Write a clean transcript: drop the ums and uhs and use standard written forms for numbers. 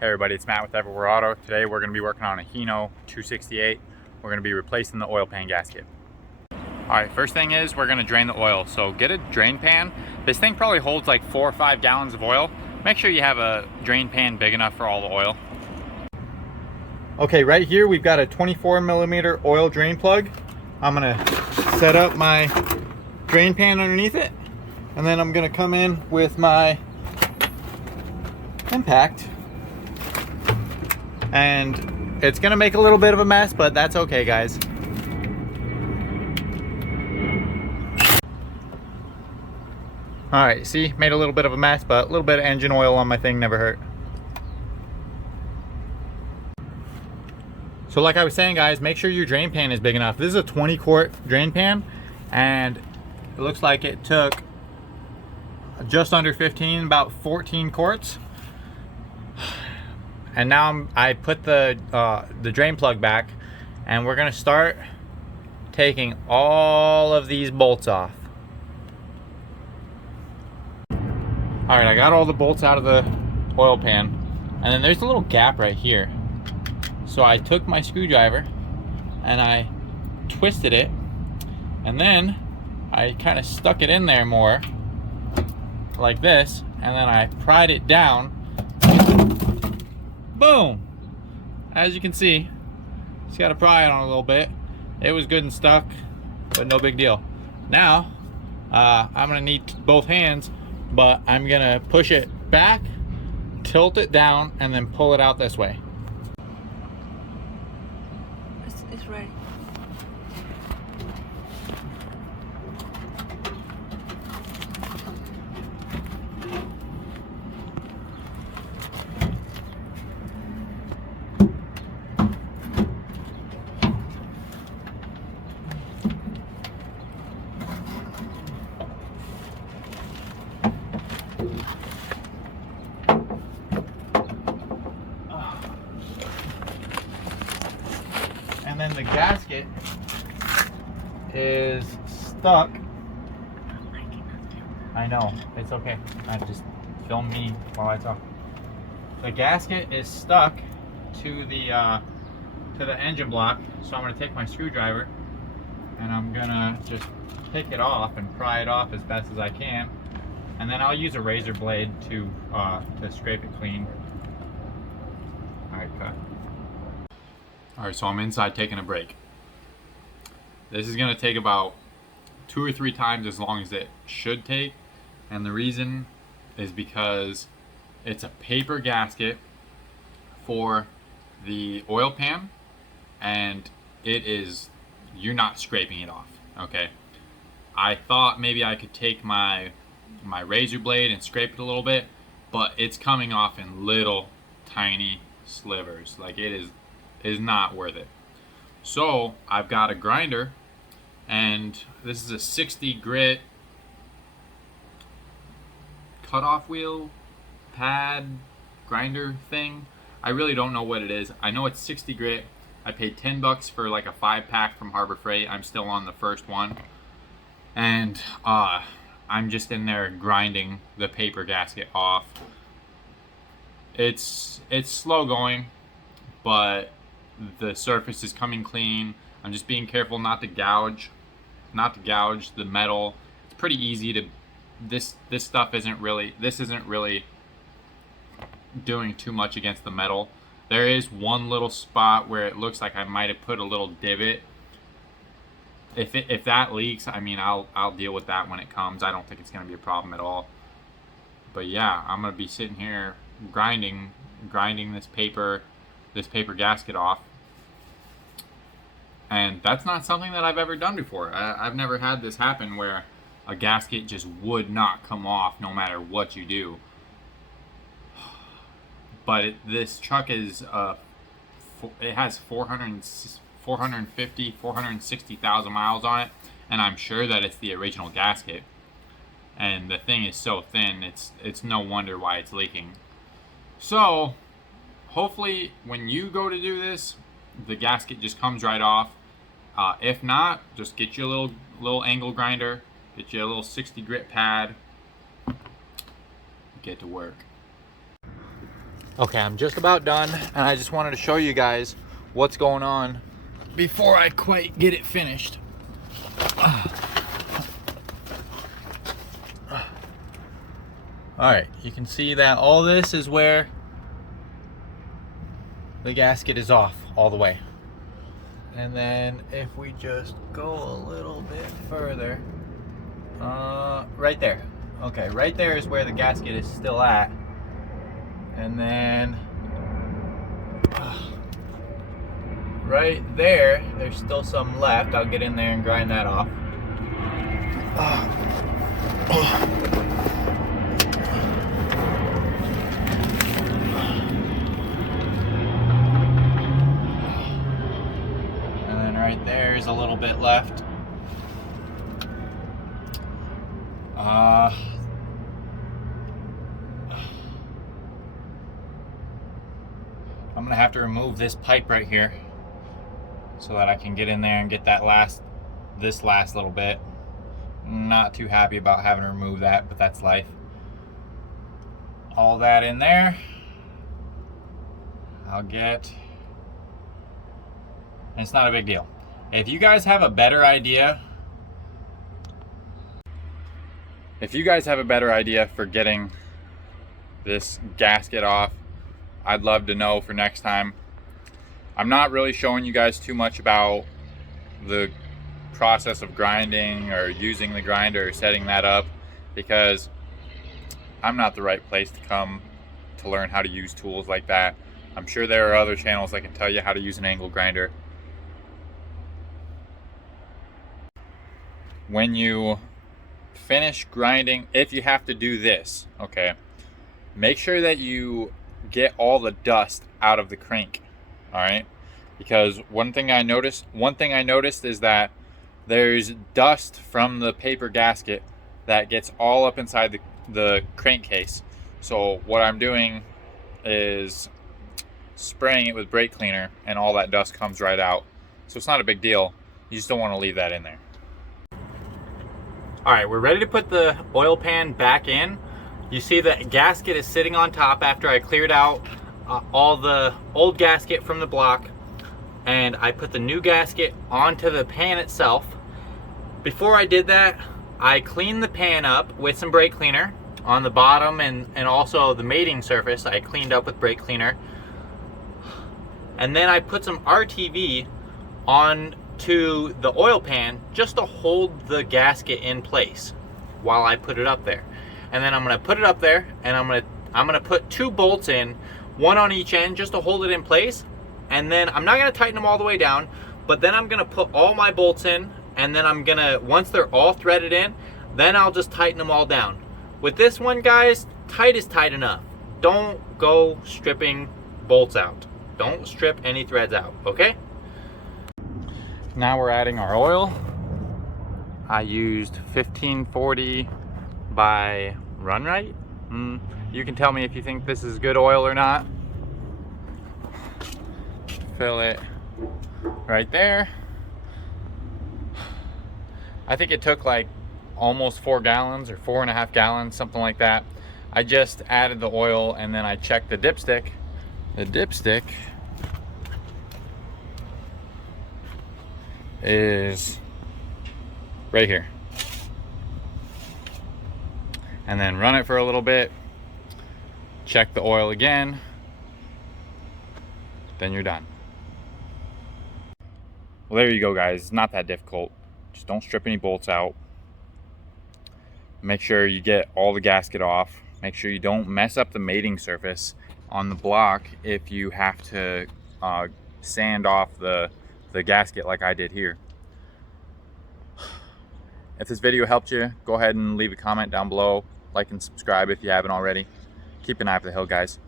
Hey everybody, it's Matt with Everywhere Auto. Today we're going to be working on a Hino 268. We're going to be replacing the oil pan gasket. Alright, first thing is we're going to drain the oil. So get a drain pan. This thing probably holds like 4 or 5 gallons of oil. Make sure you have a drain pan big enough for all the oil. Okay, right here we've got a 24mm oil drain plug. I'm going to set up my drain pan underneath it. And then I'm going to come in with my impact. And it's gonna make a little bit of a mess, but that's okay, guys. All right, see, made a little bit of a mess, but a little bit of engine oil on my thing never hurt. So like I was saying, guys, make sure your drain pan is big enough. This is a 20-quart drain pan, and it looks like it took just under 15, about 14 quarts. And now I put the drain plug back, and we're gonna start taking all of these bolts off. All right, I got all the bolts out of the oil pan, and then there's a little gap right here. So I took my screwdriver and I twisted it, and then I kind of stuck it in there more like this, and then I pried it down. Boom! As you can see, just got to pry it on a little bit. It was good and stuck, but no big deal. Now, I'm gonna need both hands, but I'm gonna push it back, tilt it down, and then pull it out this way. It's ready. And then the gasket is stuck. I know, it's okay. I just film me while I talk. The gasket is stuck to the engine block, so I'm going to take my screwdriver and I'm gonna just pick it off and pry it off as best as I can, and then I'll use a razor blade to scrape it clean. All right, cut. All right, so I'm inside taking a break. This is gonna take about 2 or 3 times as long as it should take, and the reason is because it's a paper gasket for the oil pan, and you're not scraping it off, okay? I thought maybe I could take my razor blade and scrape it a little bit, but it's coming off in little tiny slivers. Like, it is not worth it. So I've got a grinder, and this is a 60 grit cutoff wheel pad grinder thing. I really don't know what it is. I know it's 60 grit. I paid $10 for like a 5-pack from Harbor Freight. I'm still on the first one, and I'm just in there grinding the paper gasket off. It's slow going, but the surface is coming clean. I'm just being careful not to gouge the metal. It's pretty easy to, this stuff isn't really doing too much against the metal. There is one little spot where it looks like I might have put a little divot. If that leaks, I mean, I'll deal with that when it comes. I don't think it's gonna be a problem at all. But yeah, I'm gonna be sitting here grinding this paper gasket off. And that's not something that I've ever done before. I've never had this happen where a gasket just would not come off no matter what you do. But this truck is it has 460,000 miles on it, and I'm sure that it's the original gasket. And the thing is so thin, it's no wonder why it's leaking. So hopefully when you go to do this, the gasket just comes right off. If not, just get you a little angle grinder, get you a little 60 grit pad, get to work. Okay, I'm just about done, and I just wanted to show you guys what's going on before I quite get it finished. Alright, you can see that all this is where the gasket is off all the way. And then if we just go a little bit further, right there. Okay, right there is where the gasket is still at. And then right there, there's still some left. I'll get in there and grind that off. And then right there's a little bit left. I'm gonna have to remove this pipe right here so that I can get in there and get that this last little bit. Not too happy about having to remove that, but that's life. All that in there, I'll get, and it's not a big deal. If you guys have a better idea, for getting this gasket off, I'd love to know for next time. I'm not really showing you guys too much about the process of grinding or using the grinder or setting that up, because I'm not the right place to come to learn how to use tools like that. I'm sure there are other channels that can tell you how to use an angle grinder. When you finish grinding, if you have to do this, okay, make sure that you get all the dust out of the crank. All right, because one thing I noticed is that there's dust from the paper gasket that gets all up inside the crankcase. So what I'm doing is spraying it with brake cleaner, and all that dust comes right out. So it's not a big deal. You just don't want to leave that in there. All right, we're ready to put the oil pan back in. You see the gasket is sitting on top after I cleared out all the old gasket from the block, and I put the new gasket onto the pan itself. Before I did that, I cleaned the pan up with some brake cleaner on the bottom and also the mating surface. I cleaned up with brake cleaner. And then I put some RTV onto the oil pan just to hold the gasket in place while I put it up there. And then I'm gonna put it up there, and I'm gonna put 2 bolts in, one on each end, just to hold it in place. And then I'm not gonna tighten them all the way down, but then I'm gonna put all my bolts in, and then I'm gonna, once they're all threaded in, then I'll just tighten them all down. With this one, guys, tight is tight enough. Don't go stripping bolts out. Don't strip any threads out, okay? Now we're adding our oil. I used 1540 by Run Right. You can tell me if you think this is good oil or not. Fill it right there. I think it took like almost 4 gallons or 4.5 gallons, something like that. I just added the oil, and then I checked the dipstick. The dipstick is right here. And then run it for a little bit, check the oil again, then you're done. Well, there you go, guys. It's not that difficult. Just don't strip any bolts out. Make sure you get all the gasket off. Make sure you don't mess up the mating surface on the block if you have to sand off the gasket like I did here. If this video helped you, go ahead and leave a comment down below. Like and subscribe if you haven't already. Keep an eye for the hill, guys.